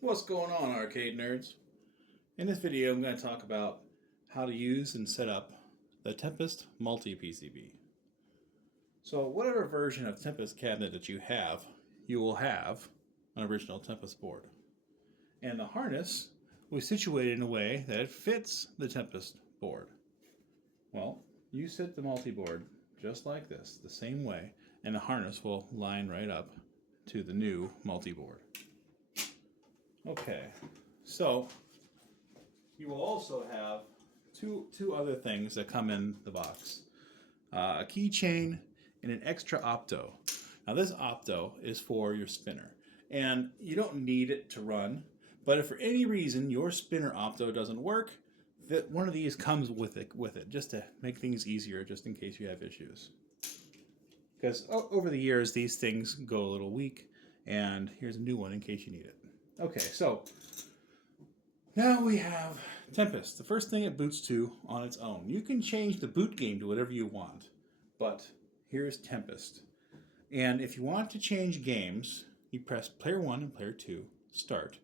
What's going on, arcade nerds? In this video, I'm going to talk about how to use and set up the Tempest Multi PCB. So, whatever version of Tempest cabinet that you will have an original Tempest board. And the harness was situated in a way that it fits the Tempest board. Well, you set the multi board just like this, the same way, and the harness will line right up to the new multi board. Okay, so you will also have two other things that come in the box: a keychain and an extra opto. Now this opto is for your spinner, and you don't need it to run. But if for any reason your spinner opto doesn't work, that one of these comes with it just to make things easier, just in case you have issues. Because over the years these things go a little weak, and here's a new one in case you need it. Okay, so now we have Tempest. The first thing it boots to on its own. You can change the boot game to whatever you want, but here's Tempest. And if you want to change games, you press player 1 and player 2 start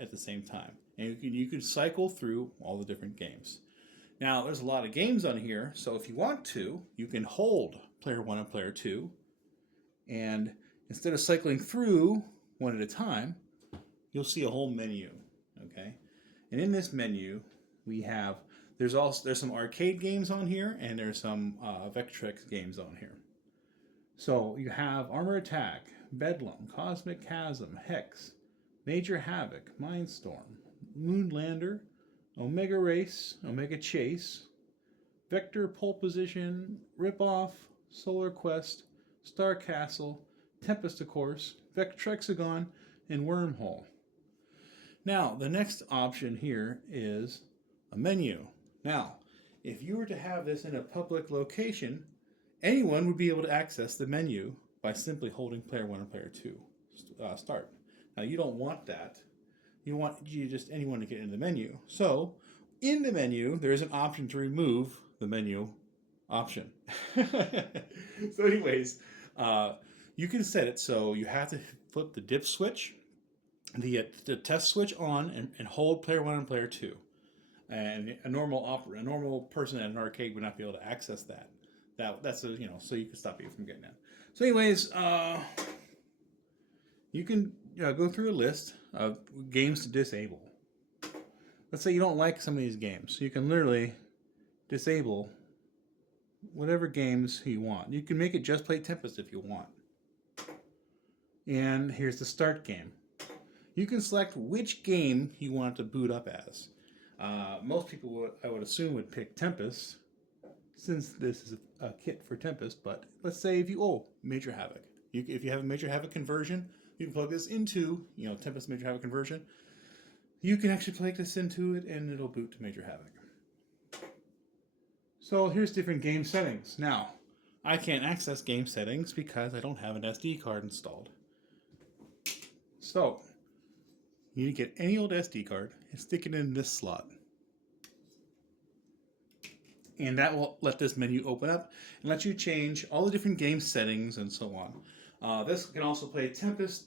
at the same time. And you can cycle through all the different games. Now, there's a lot of games on here, so if you want to, you can hold player 1 and player 2, and instead of cycling through one at a time, you'll see a whole menu, okay? And in this menu, we have, there's some arcade games on here, and there's some Vectrex games on here. So you have Armor Attack, Bedlam, Cosmic Chasm, Hex, Major Havoc, Mindstorm, Moonlander, Omega Race, Omega Chase, Vector Pole Position, Ripoff, Solar Quest, Star Castle, Tempest of course, Vectrexagon, and Wormhole. Now, the next option here is a menu. Now, if you were to have this in a public location, anyone would be able to access the menu by simply holding player 1 and player 2 start. Now, you don't want that. You want just anyone to get into the menu. So, in the menu, there is an option to remove the menu option. So anyways, you can set it so you have to flip the dip switch, the test switch on, and hold player 1 and player 2. And a normal person at an arcade would not be able to access that. That's so you can stop you from getting in. So anyways, you can go through a list of games to disable. Let's say you don't like some of these games, so you can literally disable whatever games you want. You can make it just play Tempest if you want. And here's the start game. You can select which game you want to boot up as. Most people, I would assume, would pick Tempest, since this is a kit for Tempest. But let's say if Major Havoc. If you have a Major Havoc conversion, you can plug this into Tempest Major Havoc conversion. You can actually plug this into it, and it'll boot to Major Havoc. So here's different game settings. Now, I can't access game settings because I don't have an SD card installed. So, you need to get any old SD card and stick it in this slot. And that will let this menu open up and let you change all the different game settings and so on. This can also play Tempest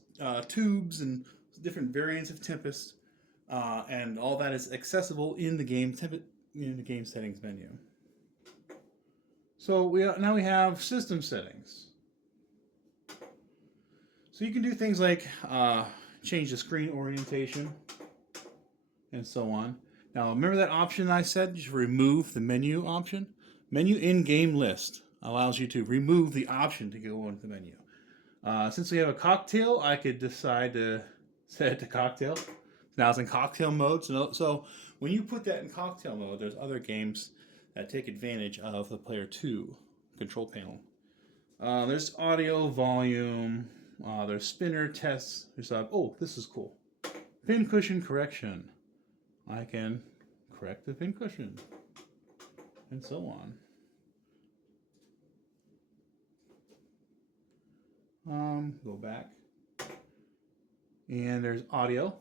tubes and different variants of Tempest, and all that is accessible in the game settings menu. So now we have system settings. So you can do things like change the screen orientation and so on. Now remember that option I said, just remove the menu option? Menu in-game list allows you to remove the option to go into the menu. Since we have a cocktail, I could decide to set it to cocktail. Now it's in cocktail mode. So when you put that in cocktail mode, there's other games that take advantage of the player 2 control panel. There's audio volume, there's spinner tests, there's this is cool. Pin cushion correction. I can correct the pin cushion, and so on. Go back, and there's audio.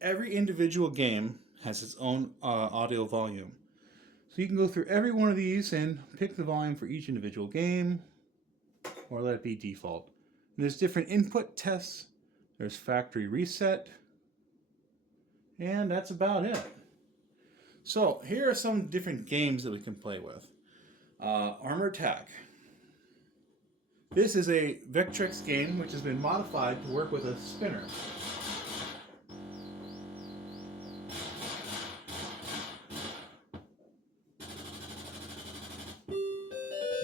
Every individual game has its own audio volume. So you can go through every one of these and pick the volume for each individual game, or let it be default. And there's different input tests There's factory reset. And that's about it. So here are some different games that we can play with. Armor Attack. This is a Vectrex game which has been modified to work with a spinner.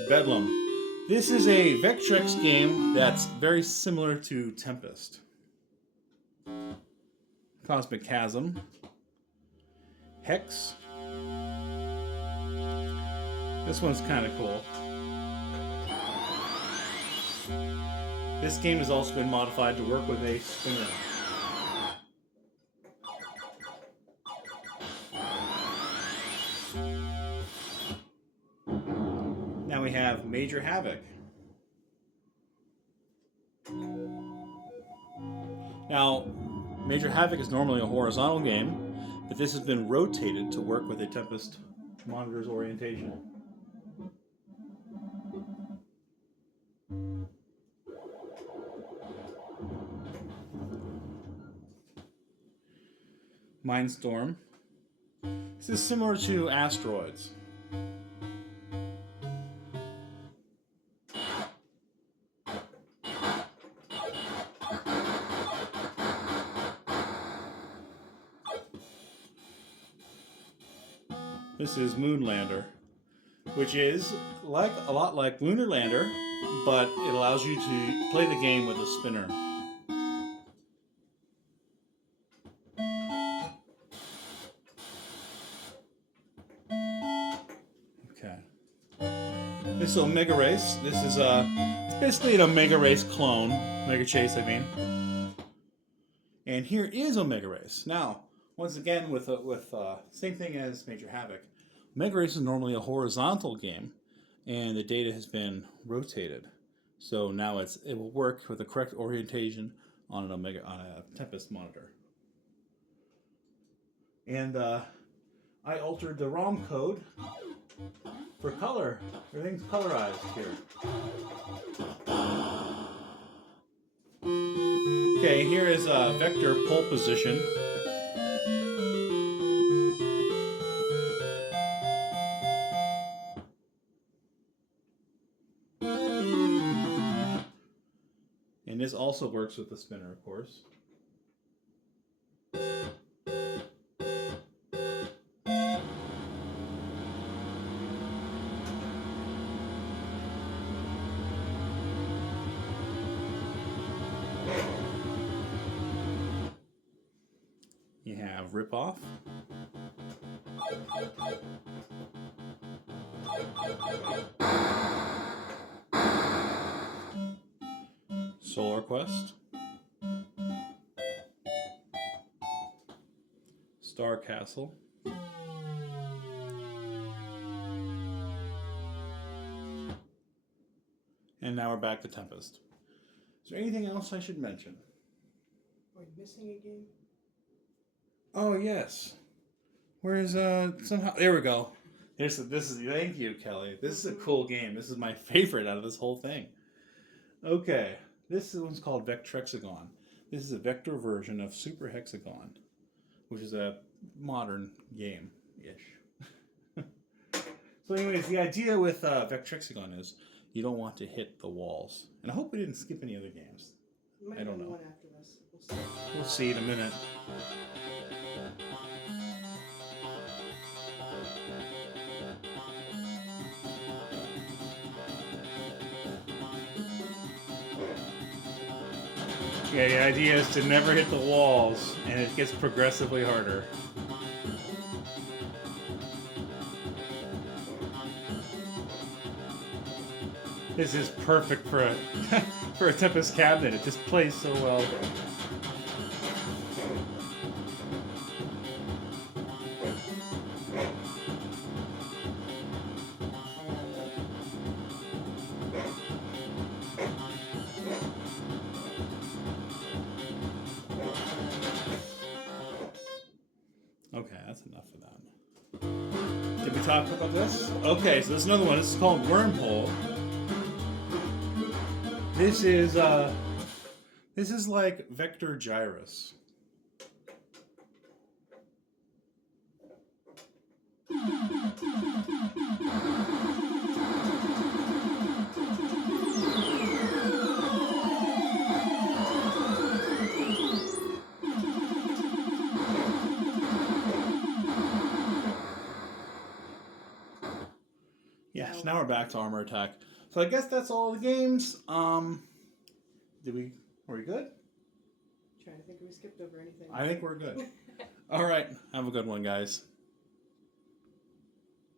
Bedlam. This is a Vectrex game that's very similar to Tempest. Cosmic Chasm. Hex. This one's kind of cool. This game has also been modified to work with a spinner. Now we have Major Havoc. Now, Major Havoc is normally a horizontal game, but this has been rotated to work with a Tempest monitor's orientation. Mindstorm. This is similar to Asteroids. This is Moonlander, which is a lot like Lunar Lander, but it allows you to play the game with a spinner. Okay. This is Omega Race. This is it's basically an Omega Race clone. Omega Chase, I mean. And here is Omega Race. Now, once again, with same thing as Major Havoc, Omega Race is normally a horizontal game, and the data has been rotated. So now it will work with the correct orientation on a Tempest monitor. And I altered the ROM code for color. Everything's colorized here. Okay, here is vector pole position. And this also works with the spinner, of course. You have Ripoff. Solar Quest. Star Castle. And now we're back to Tempest. Is there anything else I should mention? Are you missing a game? Oh yes. Where's somehow there we go. This is thank you, Kelly. This is a cool game. This is my favorite out of this whole thing. Okay. This one's called Vectrexagon. This is a vector version of Super Hexagon, which is a modern game-ish. So anyways, the idea with Vectrexagon is you don't want to hit the walls. And I hope we didn't skip any other games. I don't know. One after this. We'll see in a minute. Yeah, the idea is to never hit the walls, and it gets progressively harder. This is perfect for a for a Tempest cabinet. It just plays so well. Okay, that's enough of that. Did we talk about this? Okay, so there's another one. This is called Wormhole. This is This is like vector gyrus. Yes, now we're back to armor attack. So I guess that's all the games. Were we good? Trying to think if we skipped over anything. I think we're good. All right, have a good one, guys.